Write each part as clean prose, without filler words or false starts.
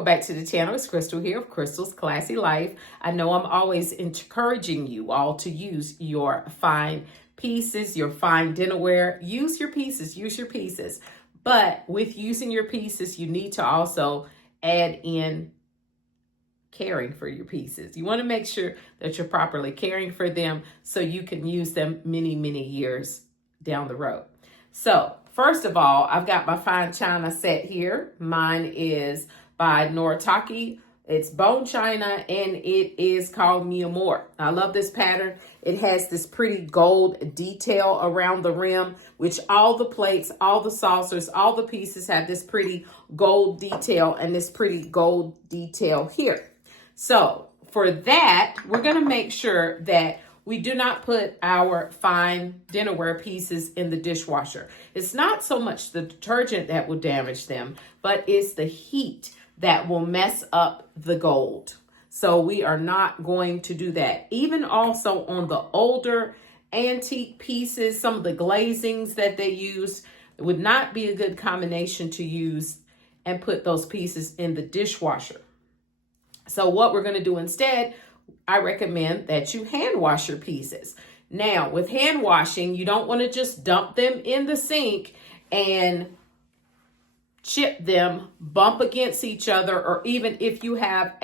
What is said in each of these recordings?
welcome back to the channel. It's Crystal here of Crystal's Classy Life. I know I'm always encouraging you all to use your fine pieces, your fine dinnerware. Use your pieces, use your pieces. But with using your pieces, you need to also add in caring for your pieces. You want to make sure that you're properly caring for them so you can use them many, many years down the road. So first of all, I've got my fine china set here. Mine is by Noritake. It's bone china and it is called Mi Amor. I love this pattern. It has this pretty gold detail around the rim, which all the plates, all the saucers, all the pieces have this pretty gold detail and this pretty gold detail here. So for that, we're going to make sure that we do not put our fine dinnerware pieces in the dishwasher. It's not so much the detergent that will damage them, but it's the heat that will mess up the gold. So we are not going to do that. Even also on the older antique pieces, some of the glazings that they use, it would not be a good combination to use and put those pieces in the dishwasher. So what we're going to do instead, I recommend that you hand wash your pieces. Now, with hand washing, you don't want to just dump them in the sink and chip them, bump against each other, or even if you have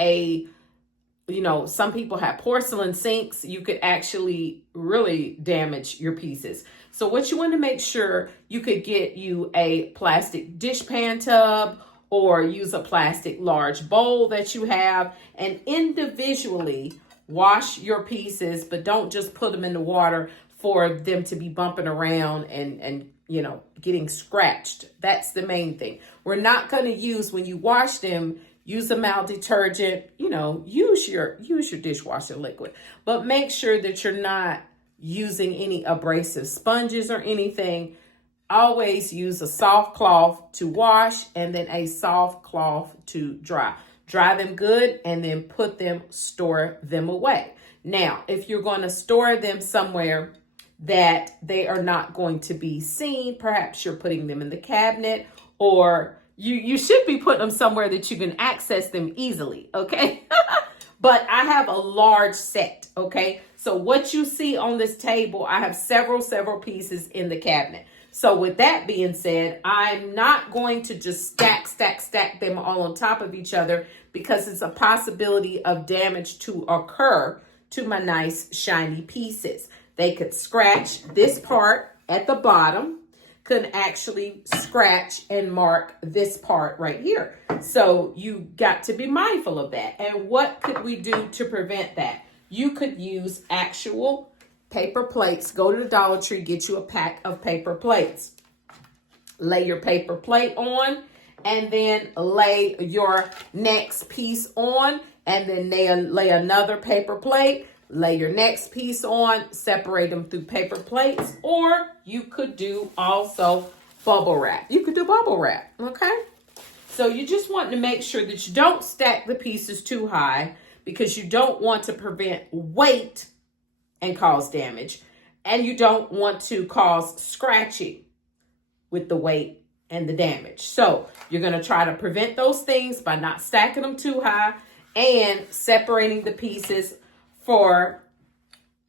some people have porcelain sinks, you could actually really damage your pieces. So what you want to make sure, you could get you a plastic dishpan tub or use a plastic large bowl that you have and individually wash your pieces, but don't just put them in the water for them to be bumping around and getting scratched. That's the main thing. We're not going to use, when you wash them, use a mild detergent, use your dishwasher liquid, but make sure that you're not using any abrasive sponges or anything. Always use a soft cloth to wash and then a soft cloth to dry. Dry them good and then store them away. Now, if you're going to store them somewhere that they are not going to be seen, perhaps you're putting them in the cabinet, or you should be putting them somewhere that you can access them easily, okay? But I have a large set, okay? So what you see on this table, I have several pieces in the cabinet. So with that being said, I'm not going to just stack them all on top of each other because it's a possibility of damage to occur to my nice shiny pieces. They could scratch this part at the bottom, could actually scratch and mark this part right here. So you got to be mindful of that. And what could we do to prevent that? You could use actual paper plates. Go to the Dollar Tree, get you a pack of paper plates. Lay your paper plate on and then lay your next piece on and then lay another paper plate. Lay your next piece on, separate them through paper plates, or you could do also bubble wrap. You could do bubble wrap, okay? So you just want to make sure that you don't stack the pieces too high because you don't want to prevent weight and cause damage, and you don't want to cause scratching with the weight and the damage. So you're going to try to prevent those things by not stacking them too high and separating the pieces for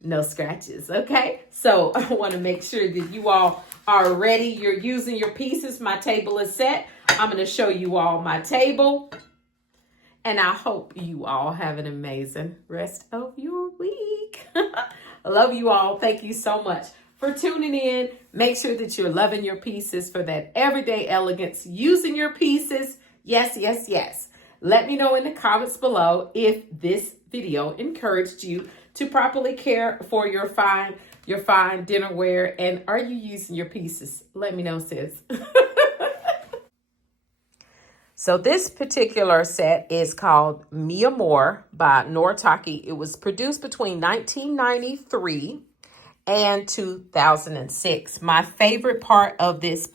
no scratches, okay? So I want to make sure that you all are ready. You're using your pieces. My table is set. I'm going to show you all my table, and I hope you all have an amazing rest of your week. I love you all. Thank you so much for tuning in. Make sure that you're loving your pieces for that everyday elegance, using your pieces. Yes. Let me know in the comments below if this video encouraged you to properly care for your fine dinnerware, and are you using your pieces? Let me know, sis. So this particular set is called Mi Amor by Noritake. It was produced between 1993 and 2006. My favorite part of this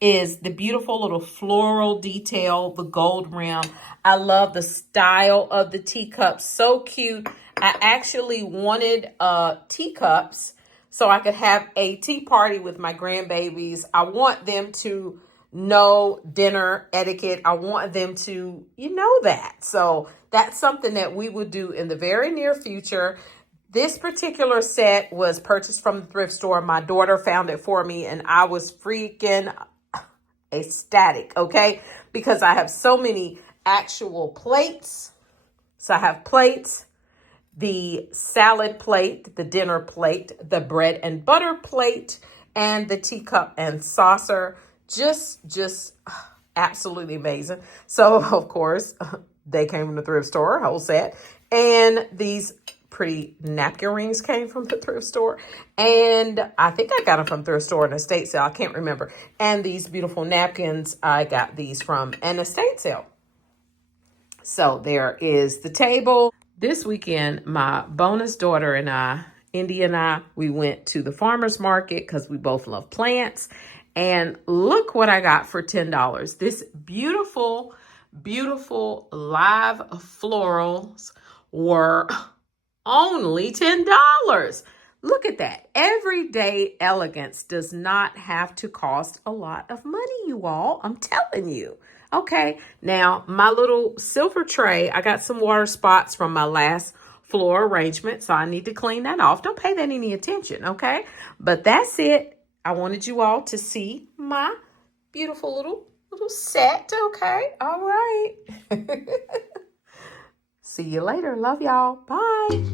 is the beautiful little floral detail, the gold rim. I love the style of the teacups, so cute. I actually wanted teacups so I could have a tea party with my grandbabies. I want them to know dinner etiquette. I want them to, that. So that's something that we will do in the very near future. This particular set was purchased from the thrift store. My daughter found it for me and I was freaking ecstatic, okay? Because I have so many actual plates. So I have plates, the salad plate, the dinner plate, the bread and butter plate, and the teacup and saucer. Just absolutely amazing. So, of course, they came from the thrift store, whole set. And these pretty napkin rings came from the thrift store. And I think I got them from thrift store and estate sale. I can't remember. And these beautiful napkins, I got these from an estate sale. So there is the table. This weekend, my bonus daughter and I, Indy and I, we went to the farmer's market because we both love plants. And look what I got for $10. This beautiful, beautiful live florals were only $10. Look at that. Everyday elegance does not have to cost a lot of money, you all. I'm telling you. Okay, now my little silver tray, I got some water spots from my last floor arrangement, so I need to clean that off. Don't pay that any attention, okay? But that's it. I wanted you all to see my beautiful little set, okay? All right. See you later. Love y'all. Bye.